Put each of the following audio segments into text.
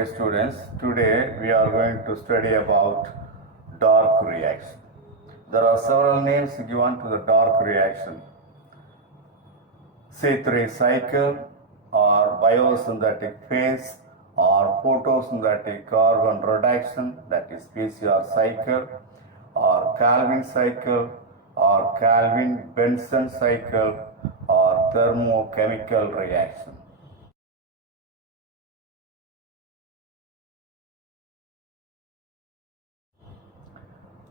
dear students, today we are going to study about dark reaction. There are several names given to the dark reaction. C3 cycle or biosynthetic phase or photosynthetic carbon reduction, that is PCR cycle, or Calvin cycle or Calvin-Benson cycle or thermochemical reaction.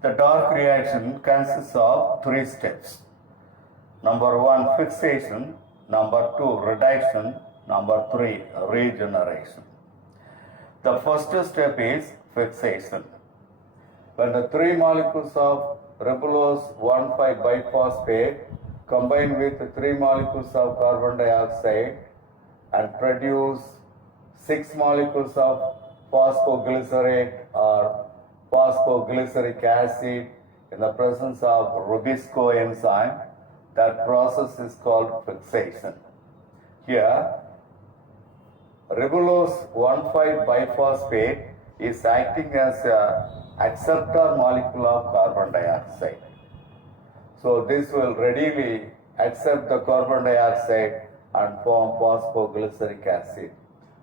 The dark reaction consists of three steps. Number one, fixation. Number two, reduction. Number three, regeneration. The first step is fixation. When the three molecules of ribulose 1,5-biphosphate combine with 3 molecules of carbon dioxide and produce 6 molecules of phosphoglycerate or phosphoglyceric acid in the presence of Rubisco enzyme, that process is called fixation. Here, ribulose 1,5-biphosphate is acting as an acceptor molecule of carbon dioxide. So this will readily accept the carbon dioxide and form phosphoglyceric acid.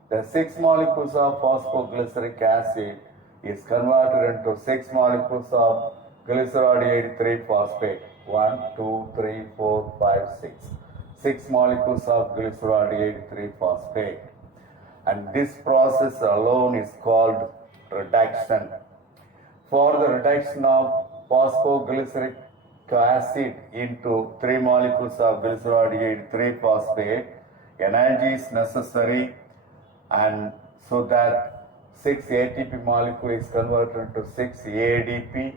The 6 molecules of phosphoglyceric acid is converted into 6 molecules of glycerol 83-phosphate. 1, 2, 3, 4, 5, 6. 6 molecules of glycerol 83-phosphate. And this process alone is called reduction. For the reduction of phosphoglyceric acid into 3 molecules of glycerol 83-phosphate, energy is necessary, and so that 6 ATP molecule is converted to 6 ADP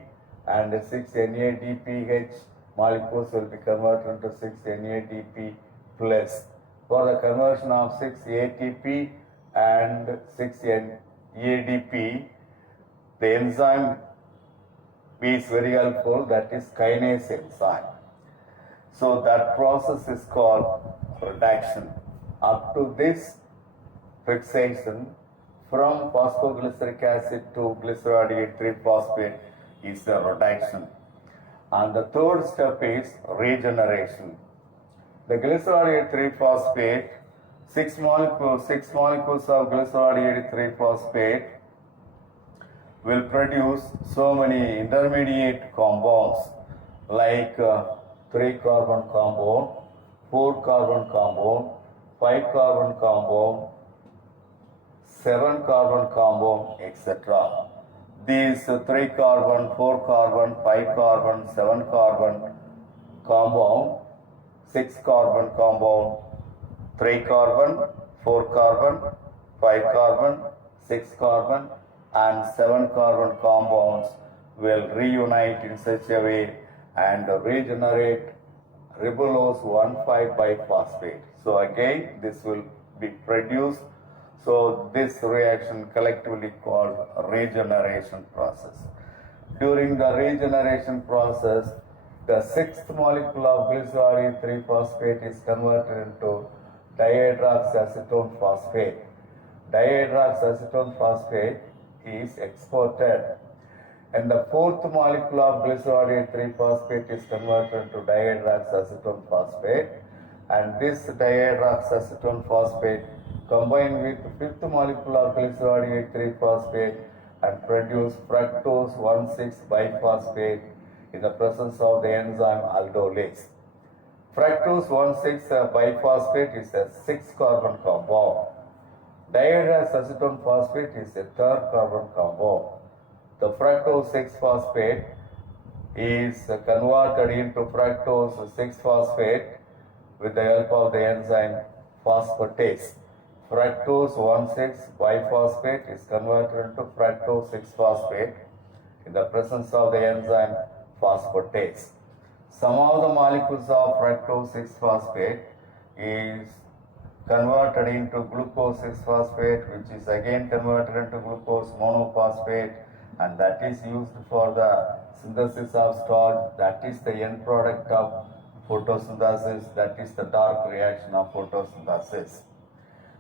and 6 NADPH molecules will be converted to 6 NADP plus. For the conversion of 6 ATP and 6 NADP, the enzyme is very helpful, that is kinase enzyme. So that process is called reduction. Up to this fixation, from phosphoglyceric acid to glycerol 83-phosphate is the reduction. And the third step is regeneration. The glycerol 83-phosphate, 6 molecules of glycerol 83-phosphate will produce so many intermediate compounds like 3 carbon compound, 4 carbon compound, 5 carbon compound, 7 carbon compound, etc. These 3 carbon, 4 carbon, 5 carbon, 7 carbon compound, 6 carbon compound, 3 carbon, 4 carbon, 5 carbon, 6 carbon and 7 carbon compounds will reunite in such a way and regenerate ribulose 1,5-biphosphate. So again this will be produced. So this reaction collectively called regeneration process. During the regeneration process, the 6th molecule of glycerol 3-phosphate is converted into dihydroxyacetone phosphate. Dihydroxyacetone phosphate is exported, and the 4th molecule of glycerol 3-phosphate is converted into dihydroxyacetone phosphate, and this dihydroxyacetone phosphate combine with 5th molecule of glycerol 3-phosphate and produce fructose 1,6-biphosphate in the presence of the enzyme aldolase. Fructose 1,6-biphosphate is a 6 carbon compound. Dihydroxyacetone phosphate is a 3rd carbon compound. The fructose 6-phosphate is converted into fructose 6-phosphate with the help of the enzyme phosphatase. Fructose 1,6-biphosphate is converted into fructose 6-phosphate in the presence of the enzyme phosphatase. Some of the molecules of fructose 6-phosphate is converted into glucose 6-phosphate, which is again converted into glucose monophosphate, and that is used for the synthesis of starch. That is the end product of photosynthesis, that is the dark reaction of photosynthesis.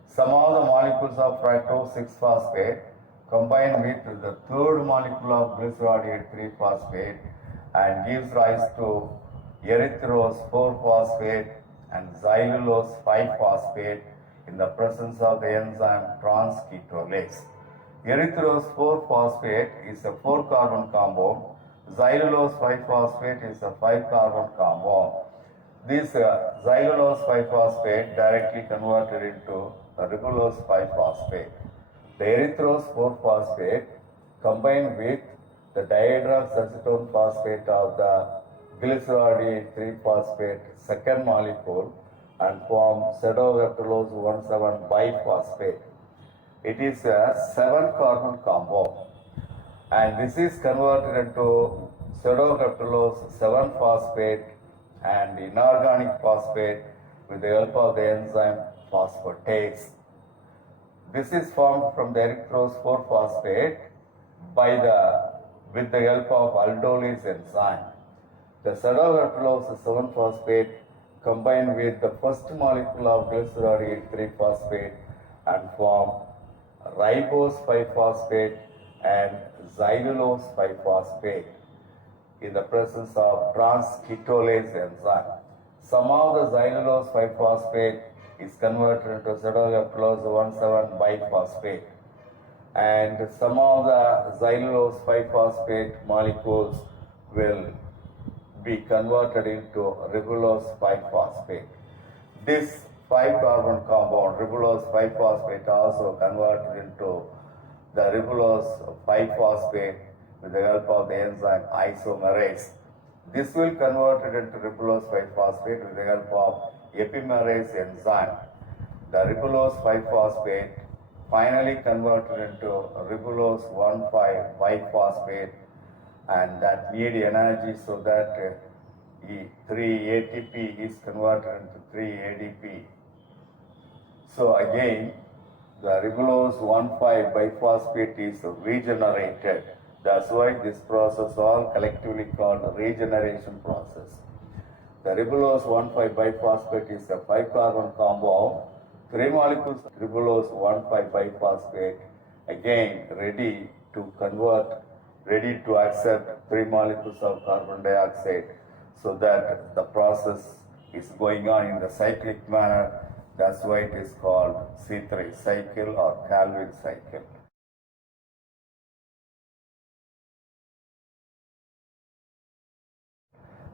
Some of the molecules of fructose 6-phosphate combine with the third molecule of glycerol 3-phosphate and gives rise to erythrose 4-phosphate and xylulose 5-phosphate in the presence of the enzyme transketolase. Erythrose 4-phosphate is a 4-carbon compound. Xylulose 5-phosphate is a 5-carbon compound. This xylulose 5-phosphate directly converted into ribulose 5-phosphate. The erythrose 4-phosphate combined with the dihydroxyacetone phosphate of the glycerol 3-phosphate second molecule and form pseudogalactulose 1,7 biphosphate. It is a 7-carbon compound and this is converted into pseudogalactulose 7-phosphate and inorganic phosphate with the help of the enzyme phosphatase. This is formed from the erythrose 4-phosphate with the help of aldolase enzyme. The pseudogalactulose 7-phosphate combine with the first molecule of glycerol 3-phosphate and form ribose 5-phosphate and xylulose 5-phosphate in the presence of transketolase enzyme. Some of the xylulose 5-phosphate is converted into pseudogalactulose 1,7 biphosphate and some of the xylulose 5-phosphate molecules will be converted into ribulose 5-phosphate. This 5-carbon compound, ribulose 5-phosphate, also converted into the ribulose 5-phosphate with the help of the enzyme isomerase. This will convert it into ribulose 5-phosphate with the help of epimerase enzyme. The ribulose 5-phosphate finally converted into ribulose 1,5-biphosphate and that need energy so that 3-ATP is converted into 3-ADP. So again, the ribulose 1,5-biphosphate is regenerated. That's why this process all collectively called regeneration process. The ribulose 1,5-biphosphate is a 5-carbon compound. 3 molecules of ribulose 1,5-biphosphate again ready to convert, ready to accept 3 molecules of carbon dioxide so that the process is going on in the cyclic manner. That's why it is called C3 cycle or Calvin cycle.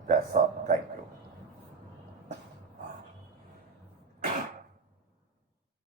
That's all. Thank you.